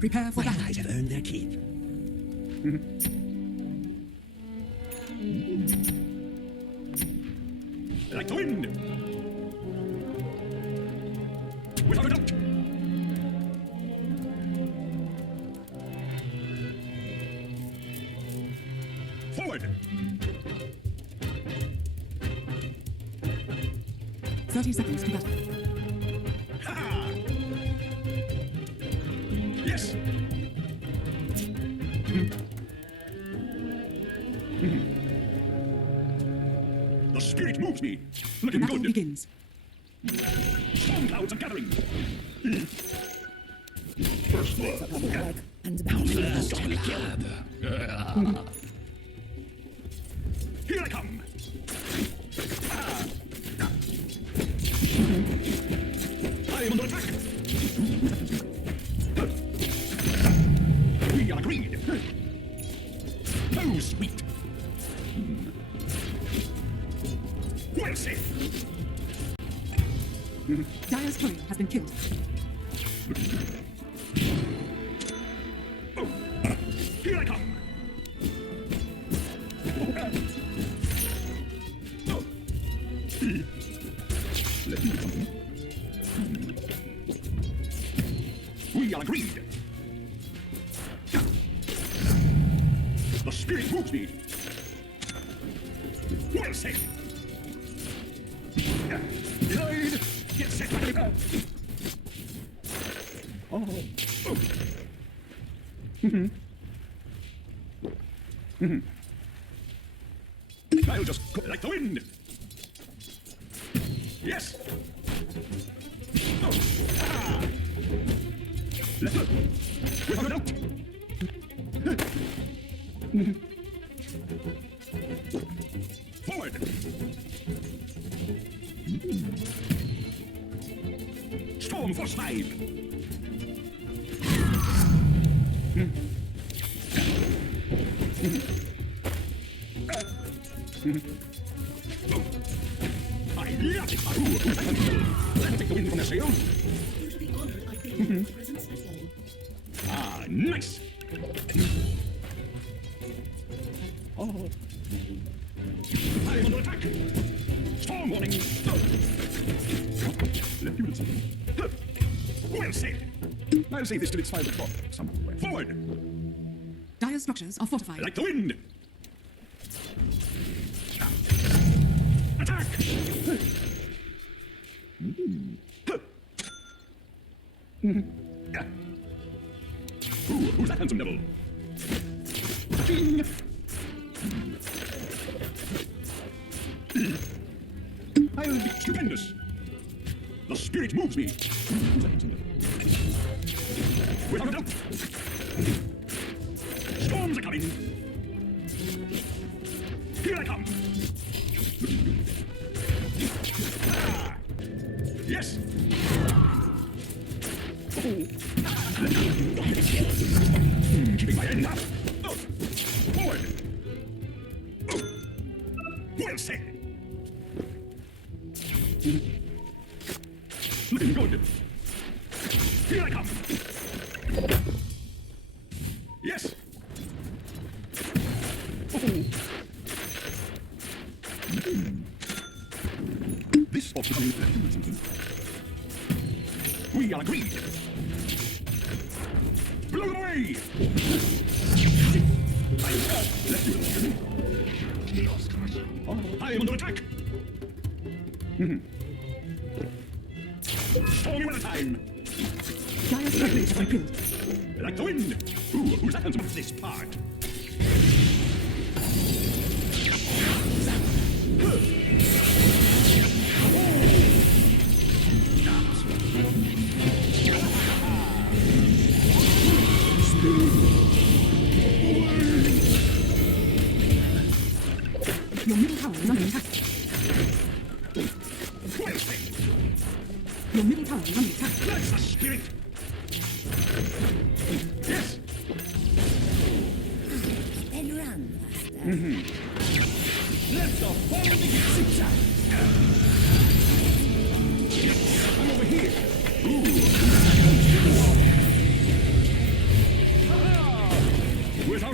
Prepare for My battle. allies have earned their keep. Like the wind! Without a doubt! Forward! 30 seconds to battle. Ha! Yes! The spirit moves me. Looking Battle good. begins. Storm clouds are gathering. First blood. And now first blood. Here I come. I am under attack. We are agreed. Oh, sweet. Well said. Dire's turret has been killed. Oh, here I come. Oh. Let me do something. We are agreed. The spirit moves me. Well said. Denied. Get set. Oh. Oh. I'll just go like the wind. Yes. Oh. Ah. Let's go. Without a doubt. Forward. Storm Force 5. I love it. Let's take the wind from their sails. Ah, nice. Oh. I'm under attack. Storm warning. Let me do something. Well said. I'll save this till it's 5 o'clock somewhere. Forward. Dire's structures are fortified. Like the wind. Attack. Ooh, who's that handsome devil? King. I'll be stupendous. The spirit moves me. Who's that handsome devil? Without a doubt. Storms are coming. Here I come. Ah. Yes. Oh. Keeping my end up. Oh. Forward. Oh. Well said. Looking good. Here I come. Yes. Oh. This spot is something. We are agreed. Blow them away. I am under attack. Stormy weather time. Dire's turret has been killed. Like the wind. Ooh, who's that handsome? This part. Your middle tower is under attack. Well said. Your middle tower is under attack. That's the spirit. Yes. Then run, master. Let the ball begin. Zigzag. I'm over here. Ooh.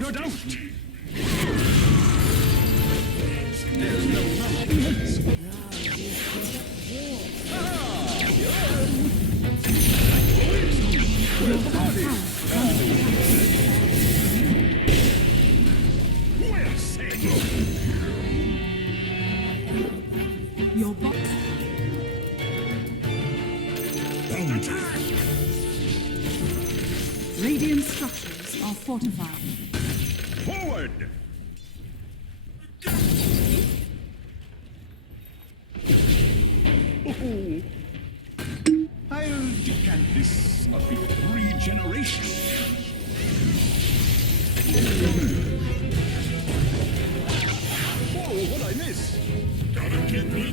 a doubt. There's no mountains. Well said. Your bot. Radiant structures are fortified. Forward. Oh, I'll decant this a bit regeneration. Whoa, what'd I miss? Gotta get me.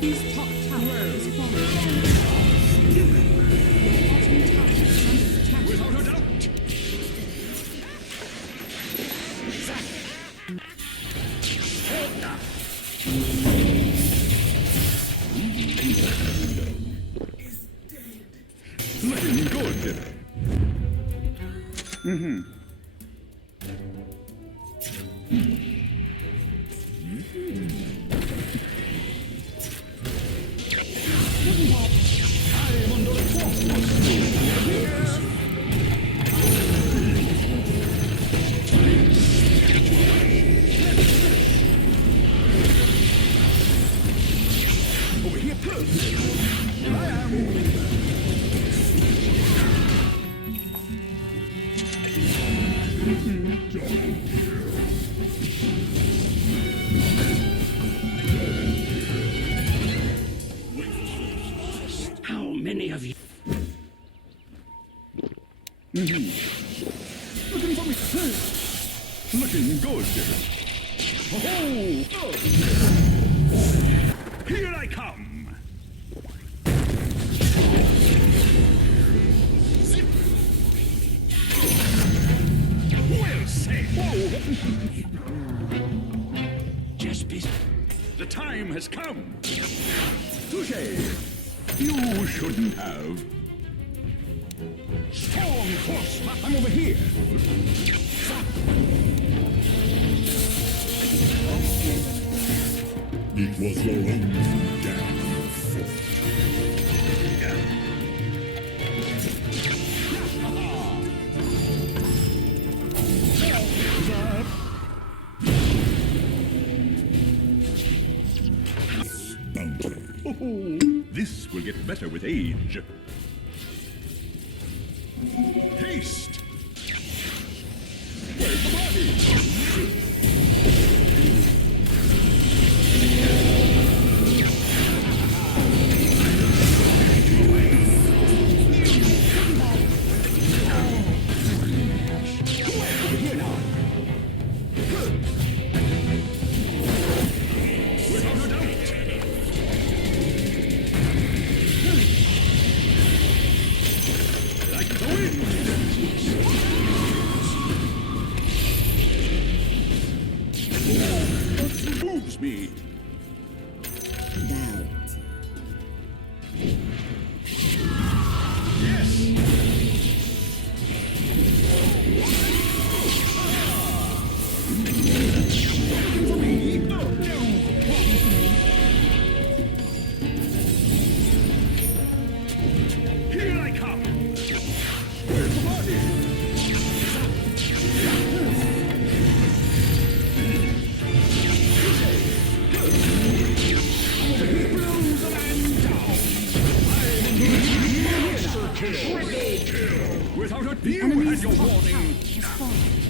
These top towers is falling. Your bottom tower is under attack. Without a doubt. Looking good. I am under attack. Over here, Here I am. How many of you? Looking for me. Looking good. Oh, here I come. Well said. Just be. The time has come. Touché. You shouldn't have. Storm force. I'm over here. It was your own damn fault. Bounty. Oh, this will get better with age. Haste! Where's the body? Over here now. Without a doubt. Like the wind. Moves me. Yes. Looking for me. No. Here I come. Where's the body? Blows the man down. Monster kill. Triple kill. Without a you had Enemy's your top warning. tower is falling.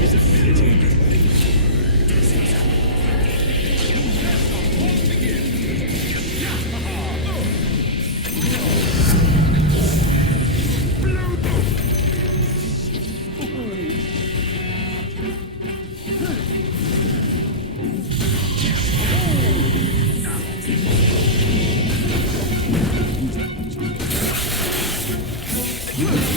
Invisibility. Blue.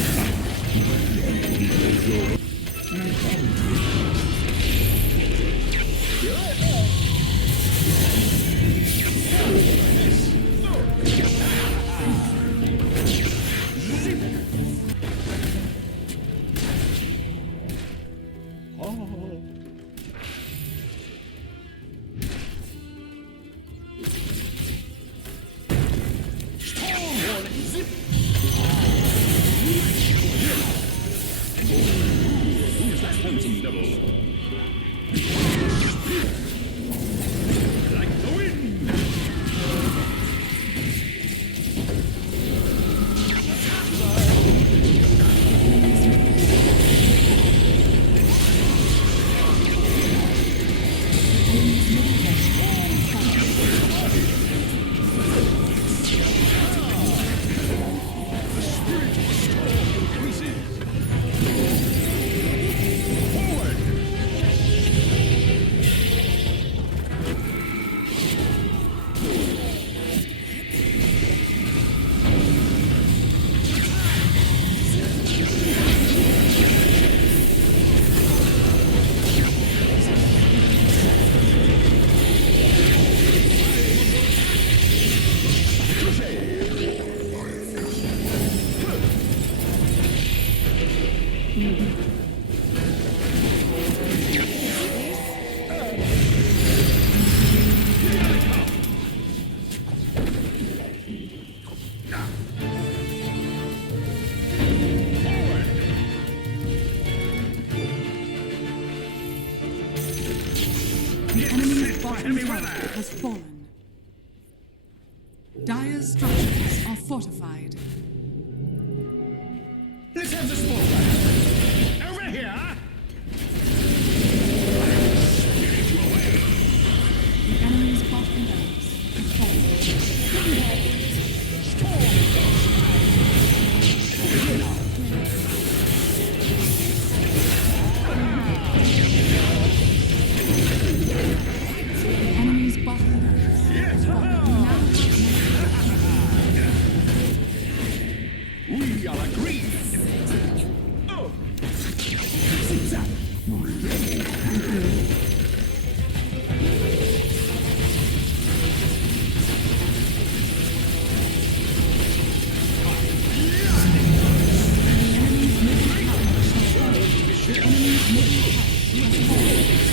Who's that handsome devil? Like the wind! The enemy's bottom tower has fallen. Dire's structures are fortified. Let's have the small guy. Over here! Spirit you away! The enemy's bottom barracks has fallen. The enemy's bottom barracks has fallen. We are agreed! Oh! Zigzag! The enemy's middle tower has fallen.